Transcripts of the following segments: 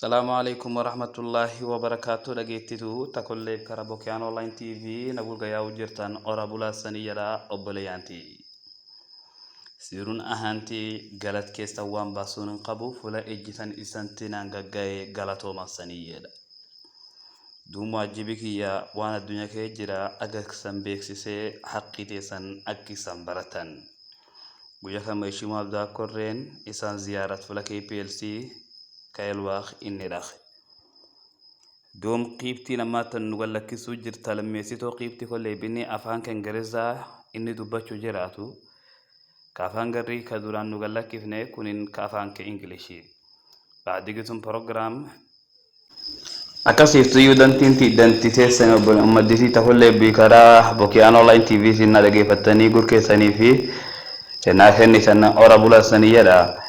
Assalamu alaikum warahmatullahi wabarakatuh dhageettitu takollee kara BOKIANO online TV nagulga yaa jirtan ora bulasani yara obboleeyanti sirun ahanti galat keessa waan baasuun qabu fula ejjitan isantinaan gaggaye galatoma saniyeda duuma jibikiya waan addunya kee jira agaksan beeksisee haqqiteesan akkisan baratan guyya kama ishimu abda korreen isan ziyaarat fula KPLC كايلواخ إني داخل دوم قيبتي لما تنقل لك سجر تلميسيتو قيبتي كل بني أفان كان جرزا إني دبتشو جراتو كافان جري كدوران نقل لك فيني كونين كافان كإنجليشي بعد جتهم برنامج أكاسيف تيو دانتي تيسن أمدتي تقول بكرة بوكيانو أونلاين تي في سنة دقي فتني قرك سني في ناخني سنة أورا بولا سنية دا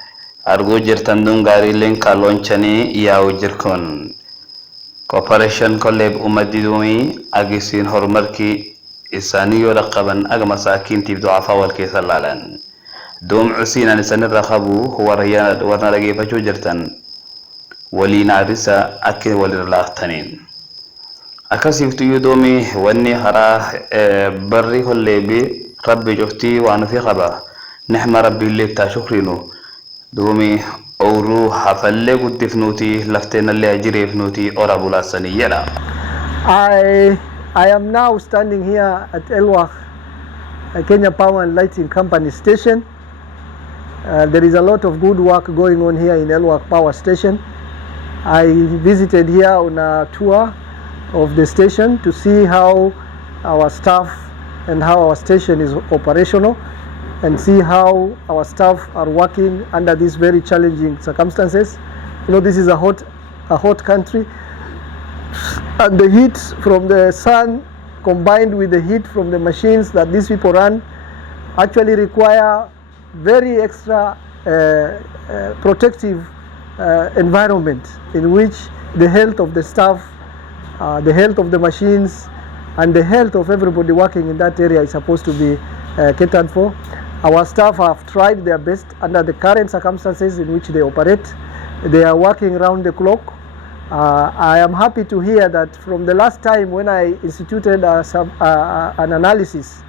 argo jirtandun gari len kalonchani yaw jirkon cooperation collab umadidumi agisin horumarki isaniyo raqaban aga masakin tibdu afawal keesalalan dum usina nisan raqabu huwa riyad warna lagi fachu jirtan wali narisa akil wali laqtanin akasiftu yudomi wani hara barri kollabi rabbi jofti wa nafi khaba nahma rabbi lita shukrinu دومي أورو حفلة قد فنوتي لفتنا اللي أجري فنوتي أورا بولا سنية. I am now standing here at Elwak, Kenya Power and Lighting Company station. There is a lot of good work going on here in Elwak Power Station. I visited here on a tour of the station to see how our staff and how our station is operational, and see how our staff are working under these very challenging circumstances. You know, this is a hot country, and the heat from the sun combined with the heat from the machines that these people run actually require very extra protective environment in which the health of the staff, the health of the machines, and the health of everybody working in that area is supposed to be catered for. Our staff have tried their best under the current circumstances in which they operate. They are working round the clock. I am happy to hear that from the last time when I instituted an analysis,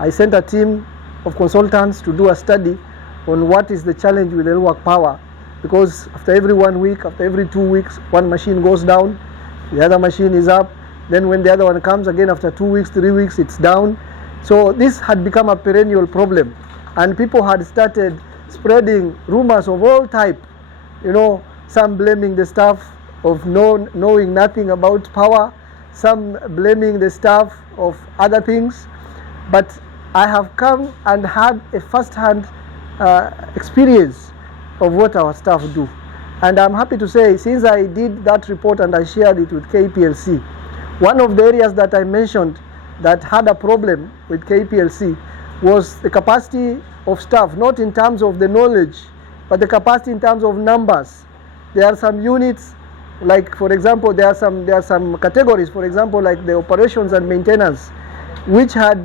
I sent a team of consultants to do a study on what is the challenge with Elwak Power, because after every 1 week, after every 2 weeks, one machine goes down, the other machine is up, then when the other one comes again after 2 weeks, 3 weeks, it's down. So this had become a perennial problem, and people had started spreading rumors of all type, you know, some blaming the staff of knowing nothing about power, some blaming the staff of other things. But I have come and had a first-hand experience of what our staff do, and I'm happy to say, since I did that report and I shared it with KPLC, one of the areas that I mentioned that had a problem with KPLC was the capacity of staff, not in terms of the knowledge, but the capacity in terms of numbers. There are some units, like for example, there are some categories, for example, like the operations and maintenance, which had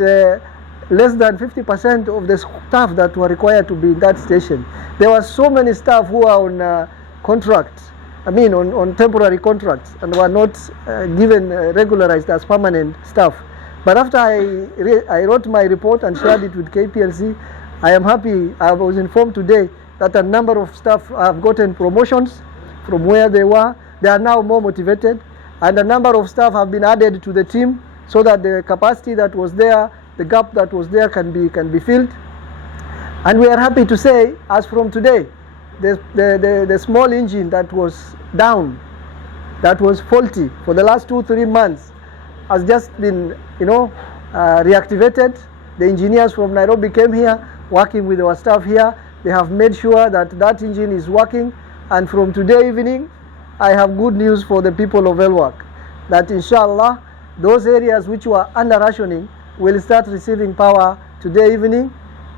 less than 50% of the staff that were required to be in that station. There were so many staff who are on contracts, on temporary contracts, and were not given regularized as permanent staff. But after I wrote my report and shared it with KPLC, I am happy. I was informed today that a number of staff have gotten promotions from where they were. They are now more motivated, and a number of staff have been added to the team so that the capacity that was there, the gap that was there, can be filled. And we are happy to say, as from today, the small engine that was down, that was faulty for the last 2-3 months, has just been, reactivated. The engineers from Nairobi came here, working with our staff here. They have made sure that that engine is working. And from today evening, I have good news for the people of Elwak, that inshallah, those areas which were under rationing will start receiving power today evening.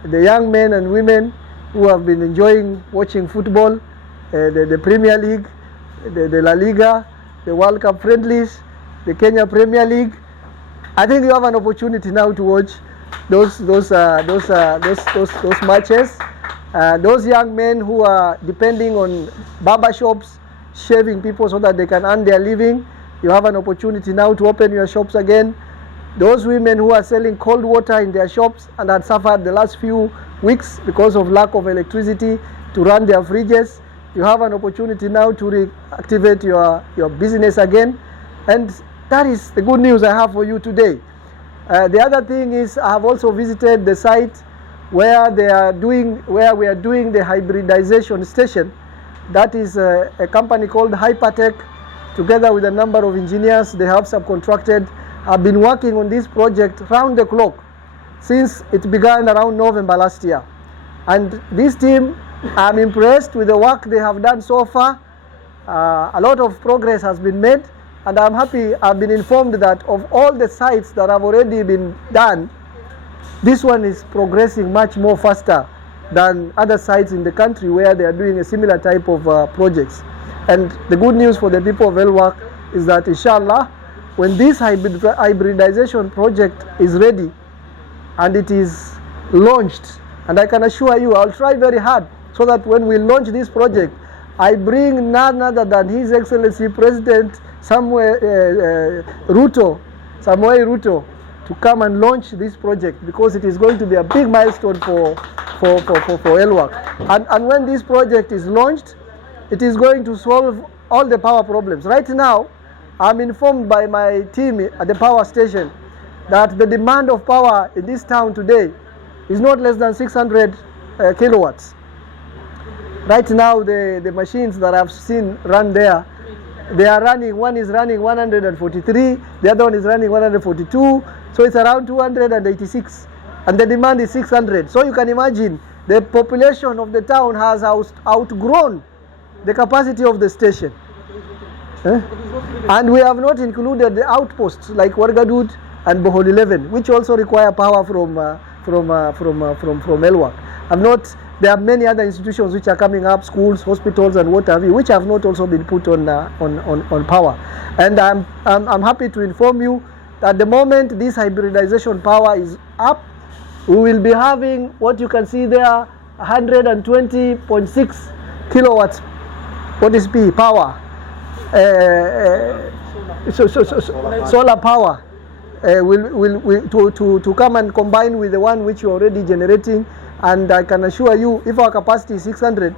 The young men and women who have been enjoying watching football, the Premier League, the La Liga, the World Cup friendlies, the Kenya Premier League, I think you have an opportunity now to watch those matches. Those young men who are depending on barber shops shaving people so that they can earn their living. You have an opportunity now to open your shops again. Those women who are selling cold water in their shops and had suffered the last few weeks because of lack of electricity to run their fridges, you have an opportunity now to reactivate your business again. And that is the good news I have for you today. The other thing is, I have also visited the site where we are doing the hybridization station. That is a company called Hypertech, together with a number of engineers they have subcontracted, have been working on this project round the clock since it began around November last year. And this team, I'm impressed with the work they have done so far. A lot of progress has been made, and I'm happy. I've been informed that of all the sites that have already been done, this one is progressing much more faster than other sites in the country where they are doing a similar type of projects. And the good news for the people of Elwak is that, inshallah, when this hybridization project is ready and it is launched, and I can assure you, I'll try very hard so that when we launch this project, I bring none other than His Excellency President Samuel Ruto, to come and launch this project, because it is going to be a big milestone for Elwak. And when this project is launched, it is going to solve all the power problems. Right now, I'm informed by my team at the power station that the demand of power in this town today is not less than 600 kilowatts. Right now, the machines that I've seen run there, they are running, one is running 143, the other one is running 142, so it's around 286, and the demand is 600. So you can imagine the population of the town has outgrown the capacity of the station. And we have not included the outposts like Wargadud and Bohol 11, which also require power from Elwak. There are many other institutions which are coming up, schools, hospitals, and what have you, which have not also been put on power. And I'm happy to inform you that the moment this hybridization power is up, we will be having what you can see there, 120.6 kilowatts. What is P? Power. Solar power to come and combine with the one which you're already generating. And I can assure you, if our capacity is 600,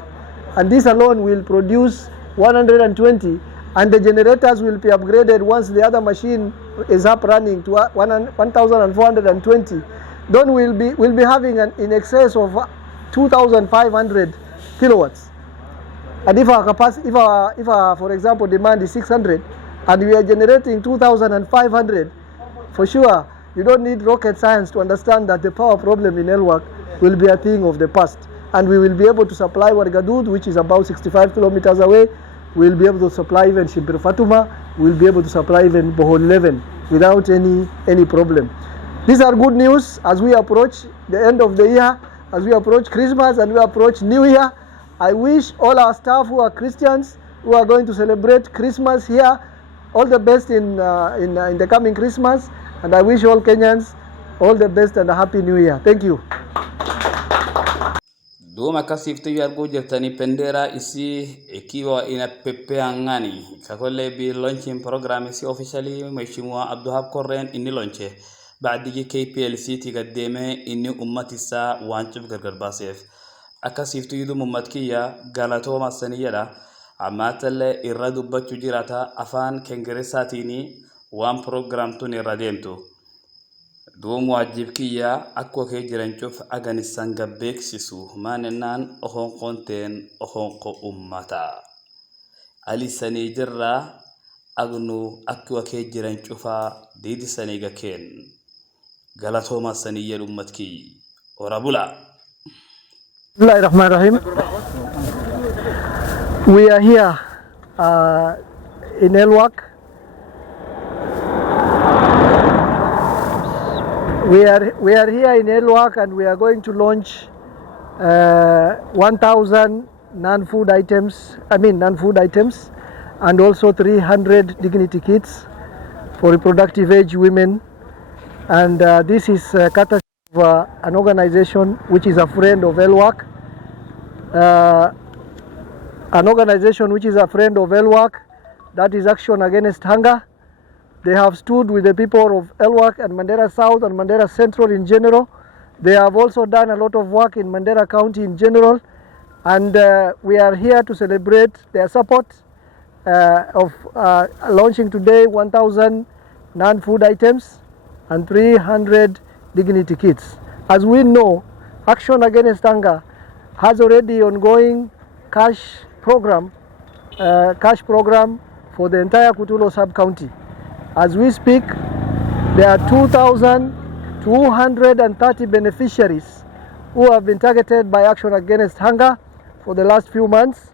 and this alone will produce 120, and the generators will be upgraded once the other machine is up running to 1,420, then we'll be having in excess of 2,500 kilowatts. And if our capacity, if our for example demand is 600, and we are generating 2,500, for sure you don't need rocket science to understand that the power problem in Elwak will be a thing of the past, and we will be able to supply Wargadud, which is about 65 kilometers away. We'll be able to supply even Shibir Fatuma. We'll be able to supply even Bohol 11 without any problem. These are good news as we approach the end of the year, as we approach Christmas and we approach New Year. I wish all our staff who are Christians, who are going to celebrate Christmas here, all the best in the coming Christmas, and I wish all Kenyans all the best and a happy New Year. Thank you. Duma kasiftu yargo jirtani pendera isi ikiwa inapepea angani kakole bi launching program isi officially Mheshimiwa Abduhab Korren inni launche baadigi KPLC tigademe inni ummati sa wanchub gargar basif akasiftu yudu mummatkiya galato masaniyada amatale iradu bachu jirata afan kengeresatini wan program tuni radento دوم واجب كيا أكو كيجرن شوف أغاني سانغا بيكسيسو ماننان أخون قنتين أخون قو أمتا علي سني جرى أغنو أكو كيجرن شوفا ديدي سنيغا كين غلطو ما سنية الأمتكي ورابولا بسم الله الرحمن الرحيم. We are here in Elwak. We are here in Elwak, and we are going to launch 1,000 non-food items, and also 300 dignity kits for reproductive age women. And this is courtesy of an organization which is a friend of Elwak. an organization which is a friend of ELWAC, that is Action Against Hunger. They have stood with the people of ELWAC and Mandera South and Mandera Central in general. They have also done a lot of work in Mandera County in general, and we are here to celebrate their support of launching today 1,000 non-food items and 300 dignity kits. As we know, Action Against Hunger has already ongoing cash program for the entire Kutulo sub-county. As we speak, there are 2,230 beneficiaries who have been targeted by Action Against Hunger for the last few months,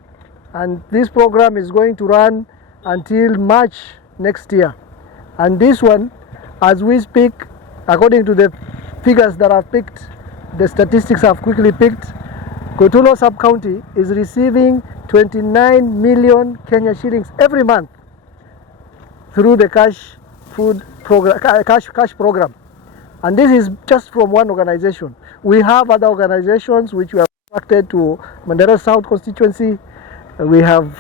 and this program is going to run until March next year. And this one, as we speak, according to the figures that I've picked, the statistics I've quickly picked, Kutulo sub-county is receiving 29 million Kenya shillings every month through the cash program. And this is just from one organization. We have other organizations which we have attracted to Mandera South constituency. We have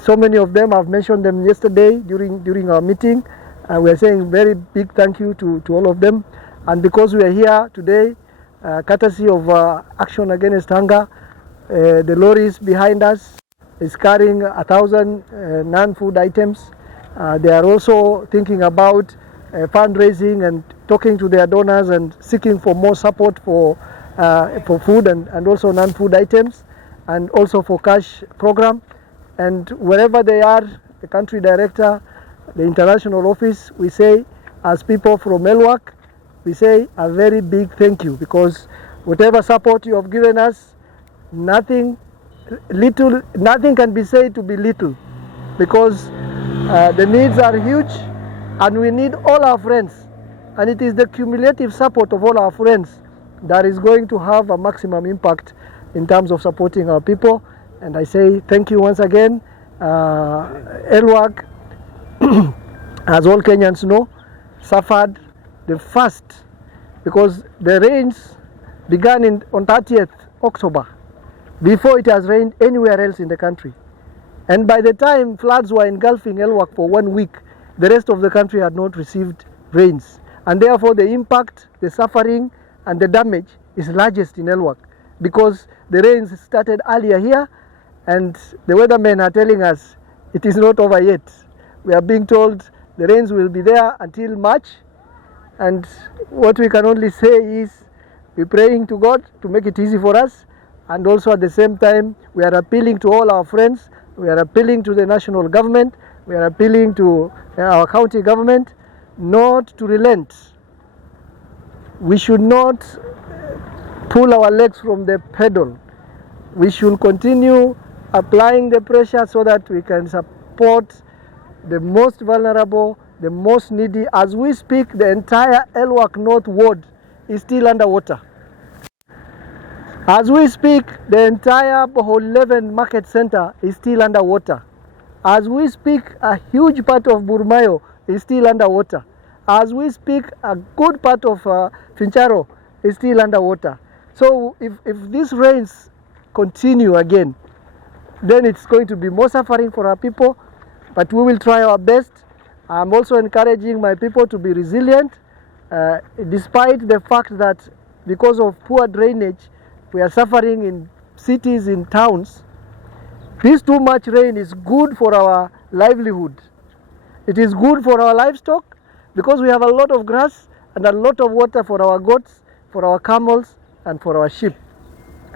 so many of them. I've mentioned them yesterday during our meeting. We are saying very big thank you to all of them. And because we are here today, courtesy of Action Against Hunger, the lorries behind us is carrying 1,000 non-food items. They are also thinking about fundraising and talking to their donors and seeking for more support for food and also non-food items, and also for cash program. And wherever they are, the country director, the international office, we say, as people from ELWAC, we say a very big thank you, because whatever support you have given us, nothing can be said to be little, because the needs are huge and we need all our friends, and it is the cumulative support of all our friends that is going to have a maximum impact in terms of supporting our people. And I say thank you once again. ELWAC, as all Kenyans know, suffered the first, because the rains began on 30th October, before it has rained anywhere else in the country. And by the time floods were engulfing ELWAC for 1 week, the rest of the country had not received rains. And therefore the impact, the suffering and the damage is largest in ELWAC, because the rains started earlier here, and the weathermen are telling us it is not over yet. We are being told the rains will be there until March, and what we can only say is we're praying to God to make it easy for us, and also at the same time we are appealing to all our friends, we are appealing to the national government, we are appealing to our county government not to relent. We should not pull our legs from the pedal. We should continue applying the pressure so that we can support the most vulnerable, the most needy. As we speak, the entire ELWAC North Ward is still underwater. As we speak, the entire Boho 11 Market Center is still underwater. As we speak, a huge part of Burmayo is still underwater. As we speak, a good part of Fincharo is still underwater. So if these rains continue again, then it's going to be more suffering for our people, but we will try our best. I'm also encouraging my people to be resilient, despite the fact that because of poor drainage, we are suffering in cities, in towns. This too much rain is good for our livelihood. It is good for our livestock, because we have a lot of grass and a lot of water for our goats, for our camels and for our sheep.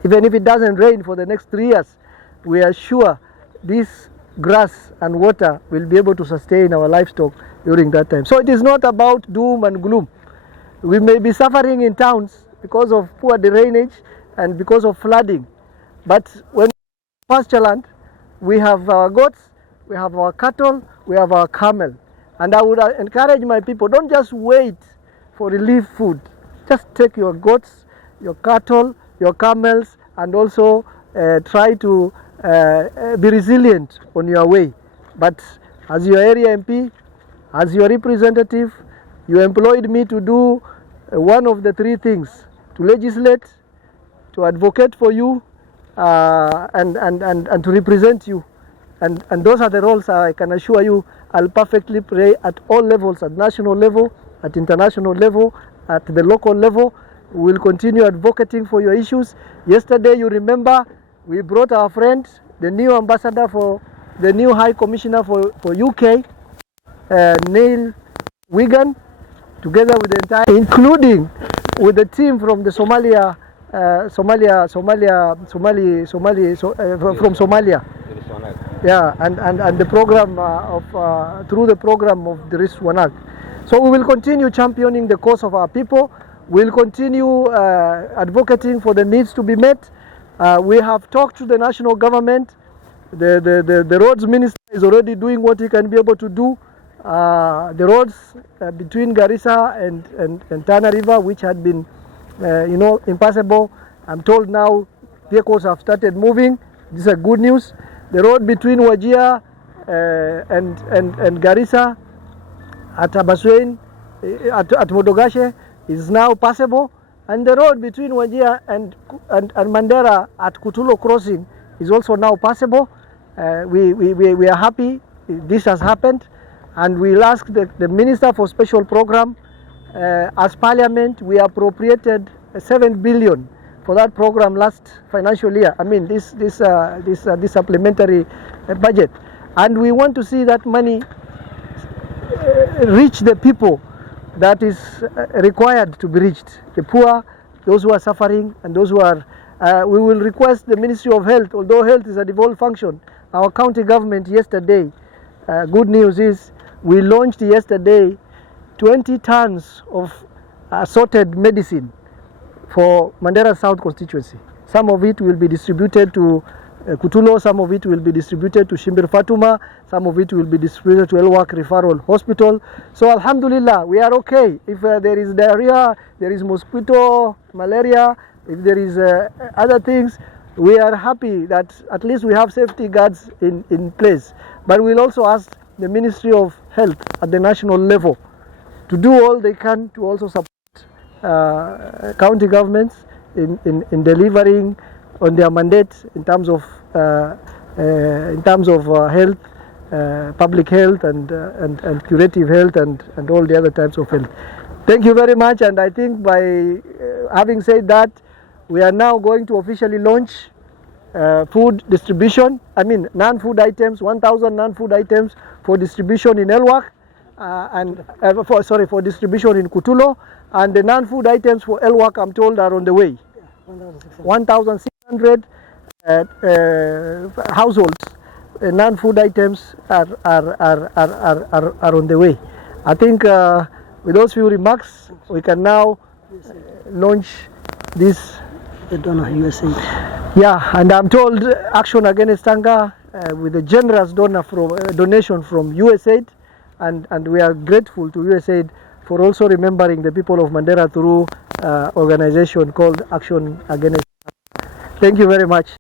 Even if it doesn't rain for the next 3 years, we are sure this grass and water will be able to sustain our livestock during that time. So it is not about doom and gloom. We may be suffering in towns because of poor drainage and because of flooding, but when pasture land, we have our goats, we have our cattle, we have our camel. And I would encourage my people, don't just wait for relief food. Just take your goats, your cattle, your camels, and also try to be resilient on your way. But as your area MP, as your representative, you employed me to do one of the 3 things: to legislate, to advocate for you, and to represent you. And those are the roles I can assure you I'll perfectly play at all levels, at national level, at international level, at the local level. We will continue advocating for your issues. Yesterday, you remember, we brought our friend, the new ambassador for the new High Commissioner for UK, Neil Wigan, together with the entire, including with the team from the from Somalia. Yeah, and the program through the program of the Riswanag. So we will continue championing the cause of our people. We'll continue advocating for the needs to be met. We have talked to the national government. The roads minister is already doing what he can be able to do. The roads between Garissa and Tana River, which had been impassable, I'm told now vehicles have started moving. This is good news. The road between Wajir and Garissa at Abaswein, at Modogashe, is now passable, and the road between Wajir and Mandera at Kutulo crossing is also now passable. We are happy this has happened, and we'll ask the Minister for Special Program. As Parliament, we appropriated 7 billion for that program last financial year. I mean this supplementary budget, and we want to see that money reach the people that is required to be reached, the poor, those who are suffering, and those who are. We will request the Ministry of Health, although health is a devolved function. Our county government yesterday, good news is we launched yesterday 20 tons of assorted medicine for Mandera South constituency. Some of it will be distributed to Kutulo, some of it will be distributed to Shimbir Fatuma, some of it will be distributed to Elwak Referral Hospital. So Alhamdulillah, we are okay. If there is diarrhea, there is mosquito, malaria, if there is other things, we are happy that at least we have safety guards in place. But we'll also ask the Ministry of Health at the national level to do all they can to also support county governments in delivering on their mandate in terms of health, public health, and curative health, and all the other types of health. Thank you very much, and I think by having said that, we are now going to officially launch food distribution. I mean non-food items, 1,000 non-food items for distribution in Elwak, for distribution in Kutulo, and the non-food items for Elwak, I'm told, are on the way. 1,600 households, non-food items are on the way. I think with those few remarks, we can now launch this. The donor, USAID. Yeah, and I'm told Action Against Hunger with a generous donation from USAID, and we are grateful to USAID for also remembering the people of Mandera through organization called Action Against Hunger. Thank you very much.